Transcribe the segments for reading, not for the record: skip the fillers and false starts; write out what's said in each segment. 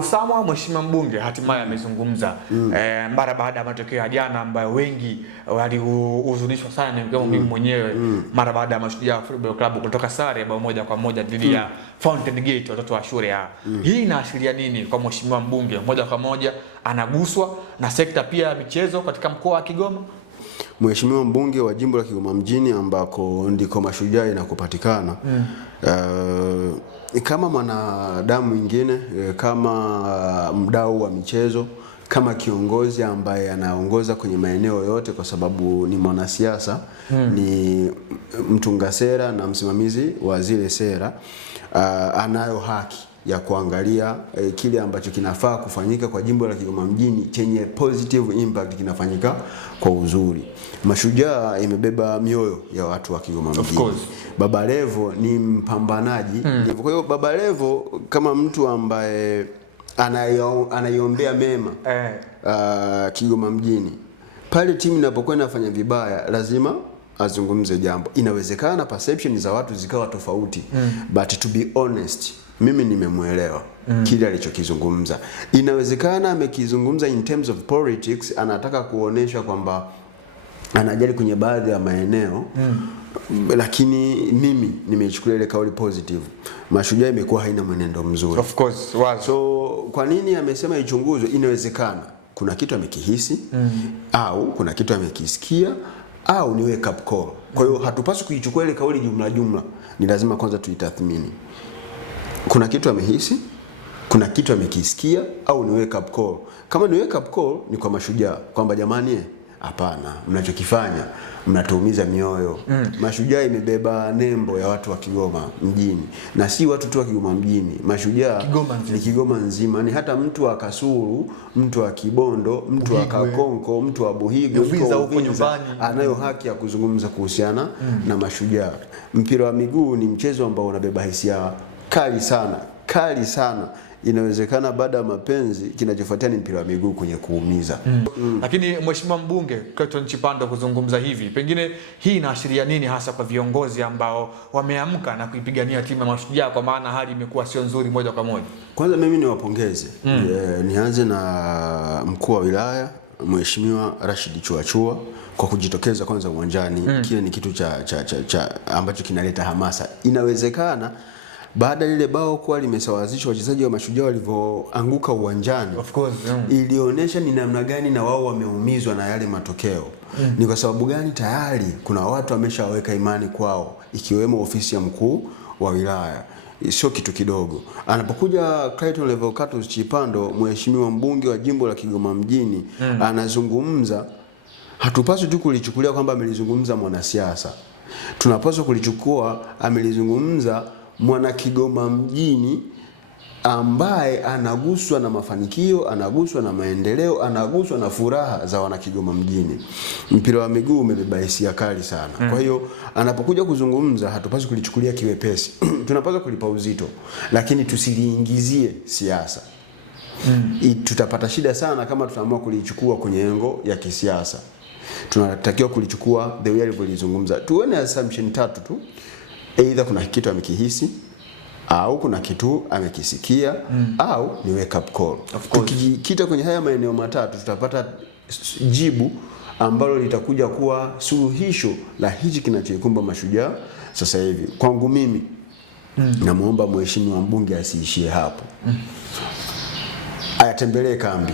Usamwa, mheshimiwa mbunge hatimaye amezungumza mara baada ya matokeo ya jana ambayo wengi walihuzunishwa sana, ni kama mimi mwenyewe mara baada ya Mashujaa Football Club kutoka sare bao 1-1 dhidi ya Fountain Gate watoto wa shule ya. Hii inaashiria nini kwa mheshimiwa mbunge? Moja kwa moja anaguswa na sekta pia ya michezo katika mkoa wa Kigoma. Mheshimiwa mbunge wa jimbo la Kigoma mjini ambako ndiko Mashujaa inakopatikana, kama mwanadamu mwingine, kama mdau wa michezo, kama kiongozi ambaye anaongoza kwenye maeneo yote, kwa sababu ni mwanasiasa, ni mtunga sera na msimamizi wa zile sera, anayo haki ya kuangalia kile ambacho kinafaa kufanyika kwa jimbo la Kigoma mjini chenye positive impact kinafanyika kwa uzuri. Mashujaa imebeba mioyo ya watu wa Kigoma mjini. Baba Levo ni mpambanaji. Kwa hiyo Baba Levo kama mtu ambaye anaiombea mema Kigoma mjini, pale timu inapokuwa inafanya vibaya lazima azungumze jambo. Inawezekana perception za watu zikawa tofauti, but to be honest, mimi nimemuelewa kile alichokizungumza. Inawezekana amekizungumza in terms of politics, anataka kuonesha kwamba anajali kwenye baadhi ya maeneo, lakini mimi nimeichukulia ile kauli positive. Mashujaa imekuwa haina mwenendo mzuri. Of course, wow. So kwa nini amesema ichunguzwe? Inawezekana kuna kitu amekihisi, au kuna kitu amekisikia, au ni wake up call. Kwa hiyo hatupaswi kuichukua ile kauli jumla. Ni lazima kwanza tuitathmini. Kuna kitu amehisi, kuna kitu amekisikia, au ni wake up call. Kama ni wake up call, ni kwa Mashujaa kwamba jamani, hapana, mnachokifanya mnatuumiza mioyo. Mashujaa imebeba nembo ya watu wa Kigoma mjini, na si watu tu wa Kigoma mjini. Mashujaa ni Kigoma nzima, ni hata mtu wa Kasulu, mtu wa Kibondo, mtu wa Kakonko, mtu wa Buhigo, mtu wa Uvinza anayo haki ya kuzungumza kuhusiana na Mashujaa. Mpira wa miguu ni mchezo ambao unabeba hisia kali sana. Inawezekana baada ya mapenzi kinachofuatia ni mpira wa miguu kwenye kuumiza. Lakini mheshimiwa mbunge Clayton Chipando kuzungumza hivi, pengine hii inaashiria nini hasa kwa viongozi ambao wameamka na kuipigania timu ya Mashujaa, kwa maana hali imekuwa sio nzuri moja kwa moja? Kwanza mimi niwapongeze. Nianze na mkuu wa wilaya Mheshimiwa Rashid Chuachua kwa kujitokeza kwanza uwanjani. Kile ni kitu cha ambacho kinaleta hamasa. Inawezekana baada lile bao kuwa limesawazishwa, wachezaji wa Mashujaa walivyoanguka uwanjani, of course, ilionyesha ni namna gani na wao wameumizwa na yale matokeo. Ni kwa sababu gani? Tayari kuna watu wameshaweka imani kwao, ikiwemo ofisi ya mkuu wa wilaya. Sio kitu kidogo. Anapokuja Clayton Levocatus Chipando, mheshimiwa mbunge wa jimbo la Kigoma mjini, anazungumza, hatupaswi tu kulichukulia kwamba amelizungumza mwanasiasa. Tunapaswa kulichukua amelizungumza mwana Kigoma mjini ambaye anaguswa na mafanikio, anaguswa na maendeleo, anaguswa na furaha za wana Kigoma mjini. Mpira wa miguu umebeba hisia kali sana. Kwa hiyo anapokuja kuzungumza hatupaswi kulichukulia kiwepesi. Tunapaswa kulipa uzito, lakini tusiliingizie siasa. Tutapata shida sana kama tutaamua kulichukua kwenye engo ya kisiasa. Tunatakiwa kulichukua the way alivyozungumza. Tuone assumption tatu tu. Either kuna kitu amekihisi, au kuna kitu amekisikia, au ni wake up call. Tukikita kwenye haya maeneo matatu, tutapata jibu ambalo litakuja kuwa suluhisho la hichi kinachoikumba Mashujaa sasa hivi. Kwangu mimi, namuomba mheshimiwa mbunge asiishie hapo. Ayatembelee kambi.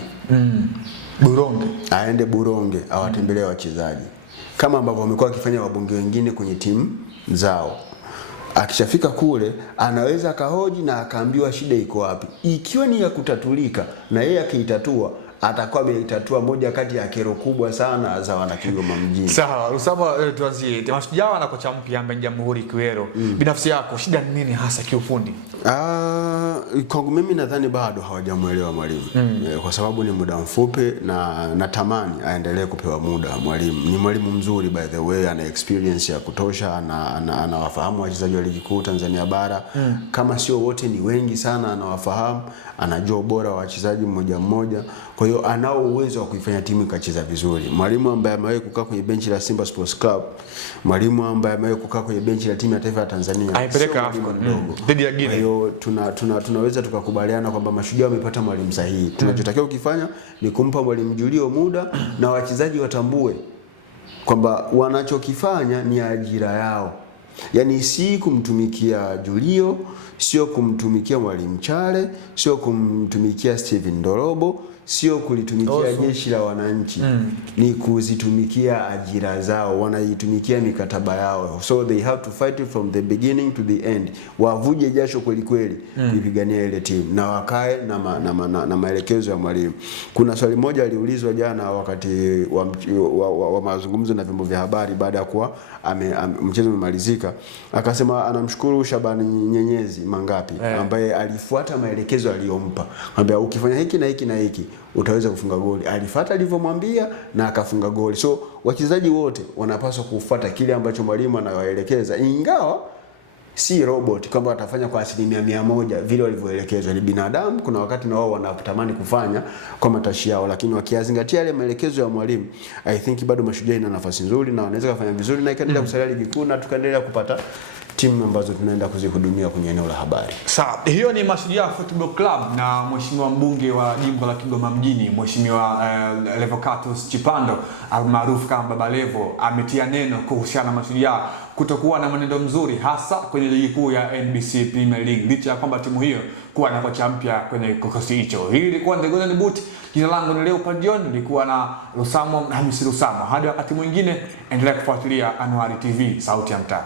Buronge. Aende Buronge, awatembelee wachezaji. Kama ambavyo wamekuwa wakifanya wabunge wengine kwenye timu zao. Akishafika kule, anaweza akahoji na akaambiwa shida iko wapi. Ikiwa ni ya kutatulika na yeye akiitatua, atakuwa ameitatua moja kati ya kero kubwa sana za wana Kigoma mjini. Sawa, Usama, tuanzie. Mashujaa wana kocha mpya ambaye Jamhuri Kiwero. Binafsi yako shida ni nini hasa kiufundi? Kwangu mimi nadhani bado hawajamuelewa mwalimu. Kwa sababu ni muda mfupi, na natamani aendelee kupewa muda mwalimu. Ni mwalimu mzuri by the way, ana experience ya kutosha, anawafahamu wachezaji wa ligi kuu Tanzania bara. Kama sio wote ni wengi sana anawafahamu, anajua ubora wa wachezaji mmoja mmoja. Kwa Kwa hiyo anao uwezo wa kuifanya timu ikacheza vizuri. Mwalimu ambaye amewahi kukaa kwenye benchi la Simba Sports Club, mwalimu ambaye amewahi kukaa kwenye benchi la timu ya taifa ya Tanzania, aipeleka AFCON dhidi ya Guinea. Kwa hiyo tunaweza tukakubaliana kwamba Mashujaa wamepata mwalimu sahihi. Tunachotakiwa ukifanya ni kumpa mwalimu Julio muda na wachezaji watambue kwamba wanachokifanya ni ajira yao. Yaani si kumtumikia Julio, sio kumtumikia mwalimu Chale, sio kumtumikia Steven Dorobo, sio kulitumikia jeshi la wananchi. Ni kuzitumikia ajira zao, wanaitumikia mikataba yao. So they have to fight it from the beginning to the end. Wavuje jasho kweli kweli kuipigania ile timu na wakae na maelekezo ya mwalimu. Kuna swali moja aliulizwa jana wakati wa mazungumzo na vyombo vya habari baada ya kuwa mchezo umemalizika. Akasema anamshukuru Shabani Nyenyezi Mangapi ambaye alifuata maelekezo aliyompa. Anambia ukifanya hiki na hiki na hiki utaweza kufunga goli. Alifuata alivyomwambia na akafunga goli. So wachezaji wote wanapaswa kufuata kile ambacho mwalimu anawaelekeza, ingawa si robot kwamba watafanya kwa 100% vile walivyoelekezwa. Ni binadamu, kuna wakati na wao wanatamani kufanya kwa matashi yao, lakini wakiazingatia yale maelekezo ya mwalimu, I think bado Mashujaa ina nafasi nzuri na wanaweza kufanya vizuri na ikaendelea kusalia ligi kuu na tukaendelea kupata timu ambazo tunaenda kuzihudumia kwenye eneo la habari. Sawa, hiyo ni Mashujaa Football Club na mheshimiwa mbunge wa jimbo la Kigoma mjini, mheshimiwa Levocatus Chipando almaarufu kama Baba Levo, ametia neno kuhusiana na Mashujaa kutokuwa na mwenendo mzuri hasa kwenye ligi kuu ya NBC Premier League, licha ya kwamba timu hiyo kuwa na kocha mpya kwenye kikosi hicho. Hili ilikuwa The Golden Boot. Jina langu ni Leo Padion, nilikuwa na Hamisi Lusamo. Hadi wakati mwingine, endelea kufuatilia Anuari TV, sauti ya mtaa.